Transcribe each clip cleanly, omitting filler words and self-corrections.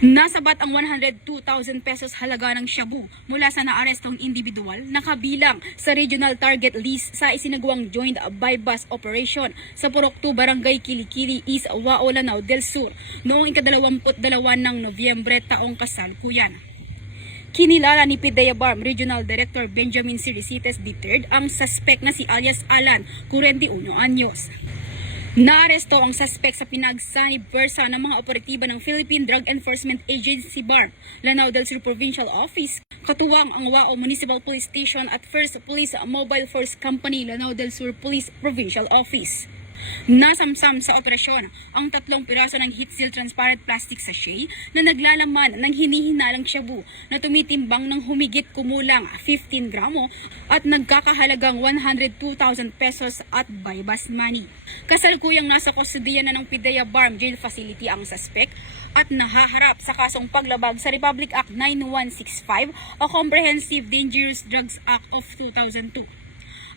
Nasabat ang 102,000 pesos halaga ng shabu mula sa naarestong individual na kabilang sa regional target list sa isinagawang joint bypass operation sa Purokto, Barangay Kilikili, East Wao, Lanao del Sur noong ika-22 ng Nobyembre taong kasalukuyan. Kinilala ni PIDEA BARM Regional Director Benjamin Siricites III ang suspect na si alias Alan, 41 anyos. Naaresto ang suspect sa pinagsanib pwersa ng mga operatiba ng Philippine Drug Enforcement Agency BARM, Lanao del Sur Provincial Office, katuwang ang Wao Municipal Police Station at First Police Mobile Force Company, Lanao del Sur Police Provincial Office. Nasamsam sa operasyon ang 3 piraso ng heat seal transparent plastic sachet na naglalaman ng hinihinalang shabu na tumitimbang ng humigit kumulang 15 gramo at nagkakahalagang 102,000 pesos at bypass money. Kasalukuyang nasa kustodiya na ng PIDEA BARM Jail Facility ang suspect at nahaharap sa kasong paglabag sa Republic Act 9165 o Comprehensive Dangerous Drugs Act of 2002.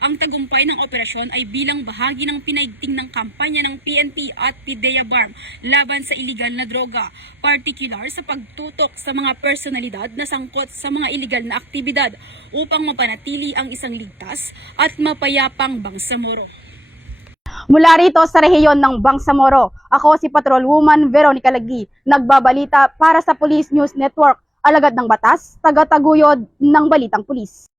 Ang tagumpay ng operasyon ay bilang bahagi ng pinaigting ng kampanya ng PNP at PIDEA BARM laban sa iligal na droga, partikular sa pagtutok sa mga personalidad na sangkot sa mga iligal na aktibidad upang mapanatili ang isang ligtas at mapayapang Bangsamoro. Mula rito sa rehiyon ng Bangsamoro, ako si Patrolwoman Veronica Lagi, nagbabalita para sa Police News Network, alagad ng batas, taga-taguyod ng Balitang Pulis.